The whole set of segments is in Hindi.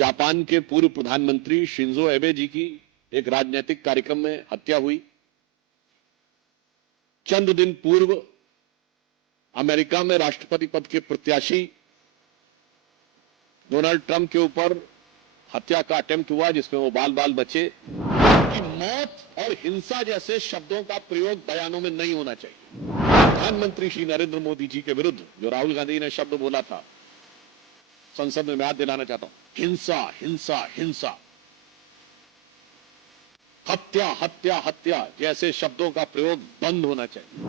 जापान के पूर्व प्रधानमंत्री शिंजो एबे जी की एक राजनीतिक कार्यक्रम में हत्या हुई। चंद दिन पूर्व अमेरिका में राष्ट्रपति पद के प्रत्याशी डोनाल्ड ट्रंप के ऊपर हत्या का अटेम्प्ट हुआ, जिसमें वो बाल बाल बचे। कि मौत और हिंसा जैसे शब्दों का प्रयोग बयानों में नहीं होना चाहिए। प्रधानमंत्री श्री नरेंद्र मोदी जी के विरुद्ध जो राहुल गांधी ने शब्द बोला था, संसद में मैं याद दिलाना चाहता हूं, हिंसा हिंसा हिंसा, हत्या हत्या हत्या जैसे शब्दों का प्रयोग बंद होना चाहिए।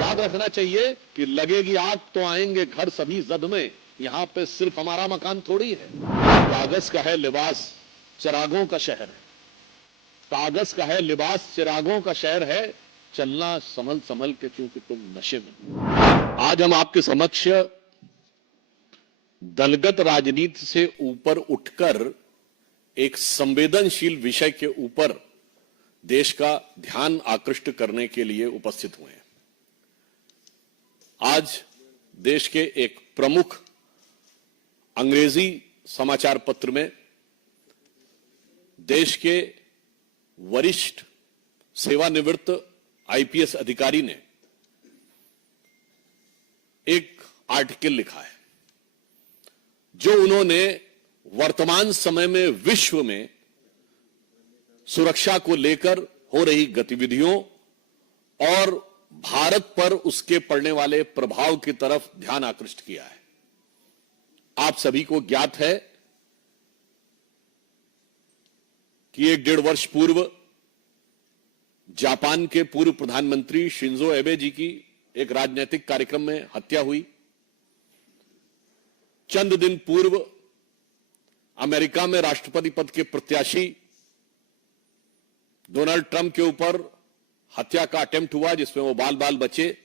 याद रखना चाहिए कि लगेगी आग तो आएंगे घर सभी जद में। यहां पे सिर्फ हमारा मकान थोड़ी है। कागज का है लिबास, चिरागों का शहर है। कागज का है लिबास, चिरागों का शहर है। चलना संभल संभल के क्योंकि तुम नशे में। आज हम आपके समक्ष दलगत राजनीति से ऊपर उठकर एक संवेदनशील विषय के ऊपर देश का ध्यान आकृष्ट करने के लिए उपस्थित हुए हैं। आज देश के एक प्रमुख अंग्रेजी समाचार पत्र में देश के वरिष्ठ सेवानिवृत्त आईपीएस अधिकारी ने एक आर्टिकल लिखा है, जो उन्होंने वर्तमान समय में विश्व में सुरक्षा को लेकर हो रही गतिविधियों और भारत पर उसके पड़ने वाले प्रभाव की तरफ ध्यान आकृष्ट किया है। आप सभी को ज्ञात है कि 1.5 वर्ष पूर्व जापान के पूर्व प्रधानमंत्री शिंजो एबे जी की एक राजनीतिक कार्यक्रम में हत्या हुई। चंद दिन पूर्व अमेरिका में राष्ट्रपति पद के प्रत्याशी डोनाल्ड ट्रंप के ऊपर हत्या का अटेम्प्ट हुआ, जिसमें वो बाल बाल बचे।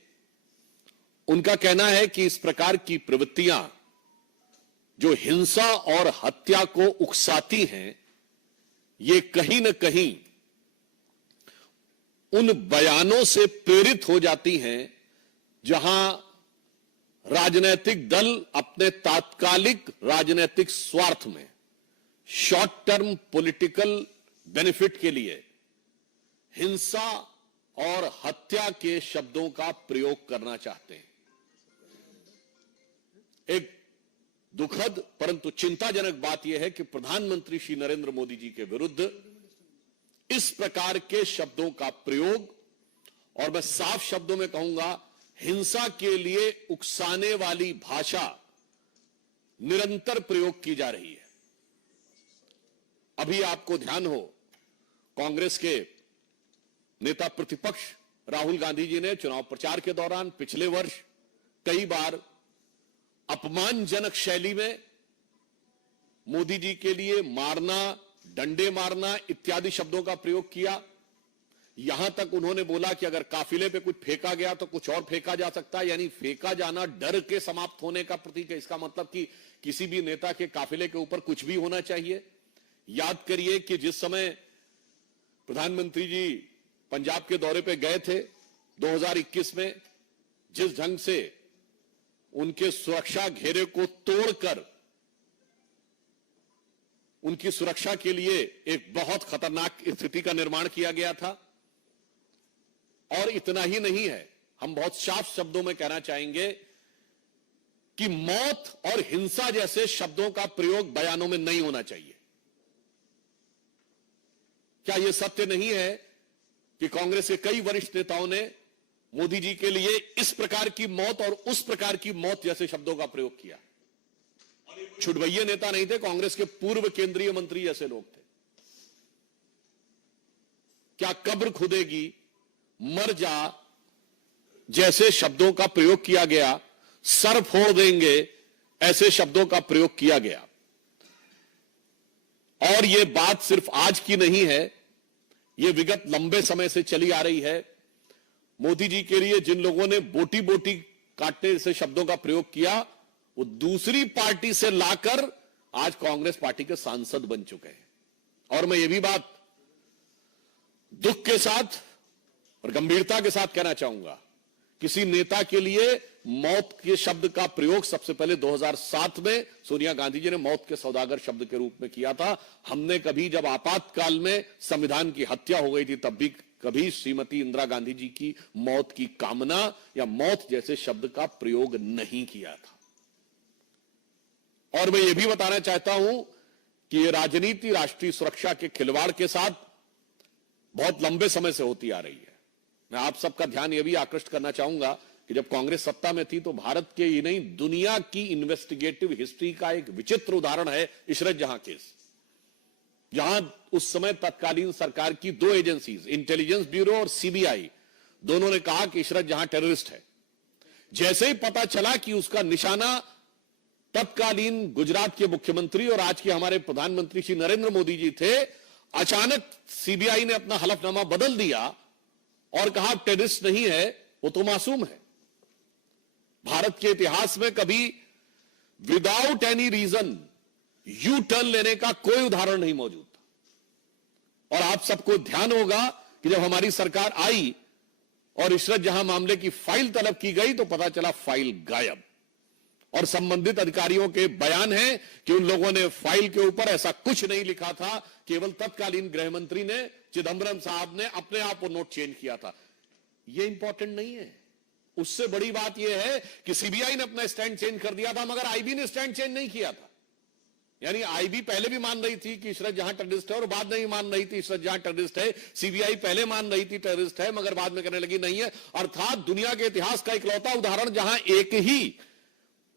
उनका कहना है कि इस प्रकार की प्रवृत्तियां जो हिंसा और हत्या को उकसाती हैं, ये कहीं न कहीं उन बयानों से प्रेरित हो जाती हैं जहां राजनीतिक दल अपने तात्कालिक राजनीतिक स्वार्थ में, शॉर्ट टर्म पॉलिटिकल बेनिफिट के लिए हिंसा और हत्या के शब्दों का प्रयोग करना चाहते हैं। एक दुखद परंतु चिंताजनक बात यह है कि प्रधानमंत्री श्री नरेंद्र मोदी जी के विरुद्ध इस प्रकार के शब्दों का प्रयोग, और मैं साफ शब्दों में कहूंगा हिंसा के लिए उकसाने वाली भाषा निरंतर प्रयोग की जा रही है। अभी आपको ध्यान हो, कांग्रेस के नेता प्रतिपक्ष राहुल गांधी जी ने चुनाव प्रचार के दौरान पिछले वर्ष कई बार अपमानजनक शैली में मोदी जी के लिए मारना, डंडे मारना इत्यादि शब्दों का प्रयोग किया। यहां तक उन्होंने बोला कि अगर काफिले पे कुछ फेंका गया तो कुछ और फेंका जा सकता है, यानी फेंका जाना डर के समाप्त होने का प्रतीक है। इसका मतलब कि किसी भी नेता के काफिले के ऊपर कुछ भी होना चाहिए। याद करिए कि जिस समय प्रधानमंत्री जी पंजाब के दौरे पे गए थे 2021 में, जिस ढंग से उनके सुरक्षा घेरे को तोड़कर उनकी सुरक्षा के लिए एक बहुत खतरनाक स्थिति का निर्माण किया गया था। और इतना ही नहीं है, हम बहुत साफ शब्दों में कहना चाहेंगे कि मौत और हिंसा जैसे शब्दों का प्रयोग बयानों में नहीं होना चाहिए। क्या यह सत्य नहीं है कि कांग्रेस के कई वरिष्ठ नेताओं ने मोदी जी के लिए इस प्रकार की मौत और उस प्रकार की मौत जैसे शब्दों का प्रयोग किया? छुटभैये नेता नहीं थे, कांग्रेस के पूर्व केंद्रीय मंत्री जैसे लोग थे। क्या कब्र खुदेगी, मर जा जैसे शब्दों का प्रयोग किया गया, सर फोड़ देंगे ऐसे शब्दों का प्रयोग किया गया। और यह बात सिर्फ आज की नहीं है, यह विगत लंबे समय से चली आ रही है। मोदी जी के लिए जिन लोगों ने बोटी बोटी काटने जैसे शब्दों का प्रयोग किया, वो दूसरी पार्टी से लाकर आज कांग्रेस पार्टी के सांसद बन चुके हैं। और मैं ये भी बात दुख के साथ और गंभीरता के साथ कहना चाहूंगा, किसी नेता के लिए मौत के शब्द का प्रयोग सबसे पहले 2007 में सोनिया गांधी जी ने मौत के सौदागर शब्द के रूप में किया था। हमने कभी जब आपातकाल में संविधान की हत्या हो गई थी तब भी कभी श्रीमती इंदिरा गांधी जी की मौत की कामना या मौत जैसे शब्द का प्रयोग नहीं किया था। और मैं यह भी बताना चाहता हूं कि यह राजनीति राष्ट्रीय सुरक्षा के खिलवाड़ के साथ बहुत लंबे समय से होती आ रही है। मैं आप सबका ध्यान यह भी आकृष्ट करना चाहूंगा कि जब कांग्रेस सत्ता में थी तो भारत के ही नहीं दुनिया की इन्वेस्टिगेटिव हिस्ट्री का एक विचित्र उदाहरण है इशरत जहां केस, जहां उस समय तत्कालीन सरकार की दो एजेंसीज इंटेलिजेंस ब्यूरो और सीबीआई दोनों ने कहा कि इशरत जहां टेररिस्ट है। जैसे ही पता चला कि उसका निशाना तत्कालीन गुजरात के मुख्यमंत्री और आज के हमारे प्रधानमंत्री श्री नरेंद्र मोदी जी थे, अचानक सीबीआई ने अपना हलफनामा बदल दिया और कहा टेररिस्ट नहीं है, वो तो मासूम है। भारत के इतिहास में कभी without any reason U turn लेने का कोई उदाहरण नहीं मौजूद था। और आप सबको ध्यान होगा कि जब हमारी सरकार आई और इशरत जहां मामले की फाइल तलब की गई तो पता चला फाइल गायब, और संबंधित अधिकारियों के बयान है कि उन लोगों ने फाइल के ऊपर ऐसा कुछ नहीं लिखा था, केवल तत्कालीन गृह मंत्री ने चिदंबरम साहब ने अपने आप वो नोट चेंज किया था। ये इंपॉर्टेंट नहीं है। उससे बड़ी बात यह है कि सीबीआई ने अपना स्टैंड चेंज कर दिया था मगर आईबी ने स्टैंड चेंज नहीं किया था। यानी आईबी पहले भी मान रही थी कि इशरत जहां टेररिस्ट है और बाद में भी मान रही थी इशरत जहां टेररिस्ट है। सीबीआई पहले मान रही थी टेररिस्ट है मगर बाद में कहने लगी नहीं है। अर्थात दुनिया के इतिहास का इकलौता उदाहरण जहां एक ही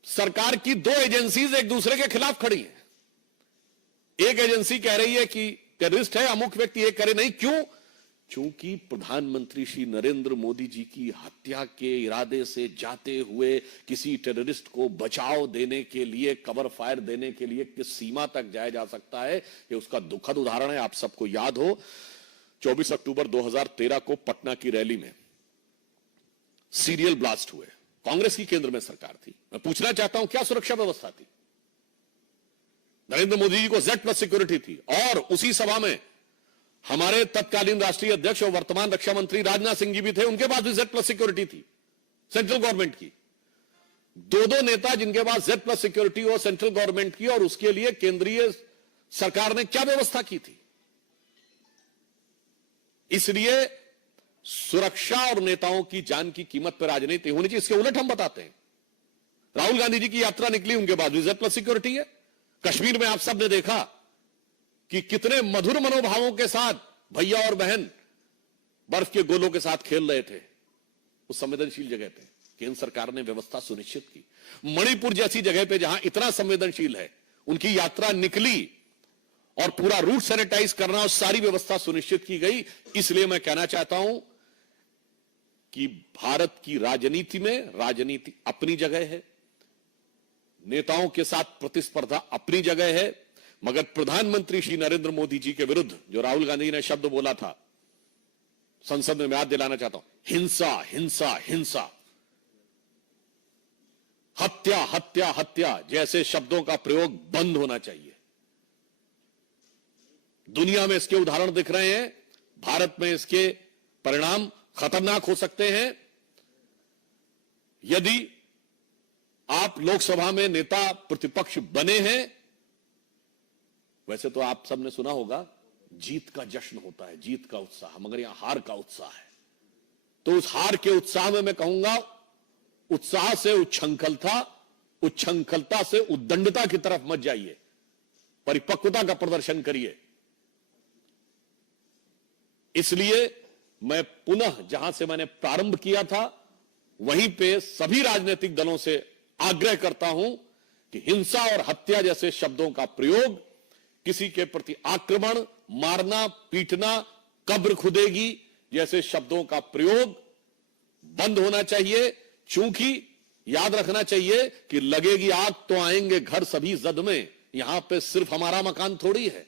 सरकार की दो एजेंसीज एक दूसरे के खिलाफ खड़ी है। एक एजेंसी कह रही है कि टेररिस्ट है अमुक व्यक्ति, एक करे नहीं। क्यों? चूंकि प्रधानमंत्री श्री नरेंद्र मोदी जी की हत्या के इरादे से जाते हुए किसी टेररिस्ट को बचाव देने के लिए, कवर फायर देने के लिए किस सीमा तक जाया जा सकता है, यह उसका दुखद उदाहरण है। आप सबको याद हो 24 अक्टूबर 2013 को पटना की रैली में सीरियल ब्लास्ट हुए। कांग्रेस की केंद्र में सरकार थी। मैं पूछना चाहता हूं क्या सुरक्षा व्यवस्था थी? नरेंद्र मोदी जी को Z+ सिक्योरिटी थी और उसी सभा में हमारे तत्कालीन राष्ट्रीय अध्यक्ष और वर्तमान रक्षा मंत्री राजनाथ सिंह जी भी थे, उनके पास भी Z+ सिक्योरिटी थी सेंट्रल गवर्नमेंट की। दो नेता जिनके पास Z+ सिक्योरिटी हो सेंट्रल गवर्नमेंट की, और उसके लिए केंद्रीय सरकार ने क्या व्यवस्था की थी। इसलिए सुरक्षा और नेताओं की जान की कीमत पर राजनीति होनी चाहिए। इसके उलट हम बताते हैं, राहुल गांधी जी की यात्रा निकली, उनके बाद भी Z+ सिक्योरिटी है। कश्मीर में आप सब ने देखा कि कितने मधुर मनोभावों के साथ भैया और बहन बर्फ के गोलों के साथ खेल रहे थे उस संवेदनशील जगह पे। केंद्र सरकार ने व्यवस्था सुनिश्चित की। मणिपुर जैसी जगह पे जहां इतना संवेदनशील है, उनकी यात्रा निकली और पूरा रूट सैनिटाइज करना और सारी व्यवस्था सुनिश्चित की गई। इसलिए मैं कहना चाहता हूं कि भारत की राजनीति में राजनीति अपनी जगह है, नेताओं के साथ प्रतिस्पर्धा अपनी जगह है, मगर प्रधानमंत्री श्री नरेंद्र मोदी जी के विरुद्ध जो राहुल गांधी ने शब्द बोला था संसद में, मैं याद दिलाना चाहता हूं, हिंसा हिंसा हिंसा, हत्या हत्या हत्या जैसे शब्दों का प्रयोग बंद होना चाहिए। दुनिया में इसके उदाहरण दिख रहे हैं, भारत में इसके परिणाम खतरनाक हो सकते हैं। यदि आप लोकसभा में नेता प्रतिपक्ष बने हैं, वैसे तो आप सबने सुना होगा जीत का जश्न होता है, जीत का उत्साह, मगर यहां हार का उत्साह है। तो उस हार के उत्साह में मैं कहूंगा उत्साह से उच्छृंखलता, उच्छृंखलता से उद्दंडता की तरफ मत जाइए, परिपक्वता का प्रदर्शन करिए। इसलिए मैं पुनः जहां से मैंने प्रारंभ किया था वहीं पे सभी राजनीतिक दलों से आग्रह करता हूं कि हिंसा और हत्या जैसे शब्दों का प्रयोग, किसी के प्रति आक्रमण, मारना, पीटना, कब्र खुदेगी जैसे शब्दों का प्रयोग बंद होना चाहिए। चूंकि याद रखना चाहिए कि लगेगी आग तो आएंगे घर सभी जद में, यहां पे सिर्फ हमारा मकान थोड़ी है।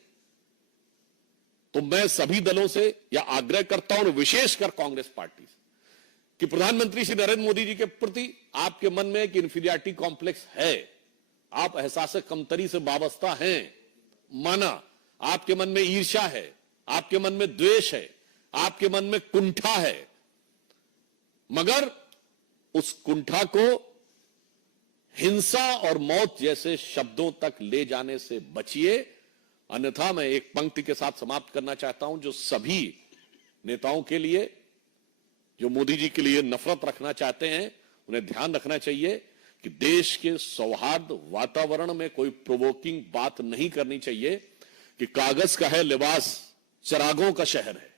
तो मैं सभी दलों से यह आग्रह करता हूं, विशेषकर कांग्रेस पार्टी से, कि प्रधानमंत्री श्री नरेंद्र मोदी जी के प्रति आपके मन में एक इंफीरियरिटी कॉम्प्लेक्स है, आप एहसास कमतरी से वाबस्ता हैं, माना, आपके मन में ईर्ष्या है, आपके मन में द्वेष है, आपके मन में कुंठा है, मगर उस कुंठा को हिंसा और मौत जैसे शब्दों तक ले जाने से बचिए। अन्यथा मैं एक पंक्ति के साथ समाप्त करना चाहता हूं, जो सभी नेताओं के लिए, जो मोदी जी के लिए नफरत रखना चाहते हैं, उन्हें ध्यान रखना चाहिए कि देश के सौहार्द वातावरण में कोई प्रोवोकिंग बात नहीं करनी चाहिए कि कागज का है लिबास चिरागों का शहर है,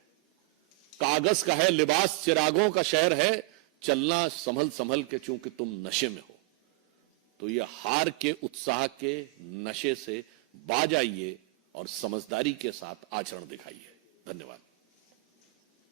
कागज का है लिबास चिरागों का शहर है, चलना संभल संभल के चूंकि तुम नशे में हो। तो ये हार के उत्साह के नशे से बाज आइए और समझदारी के साथ आचरण दिखाइए। धन्यवाद।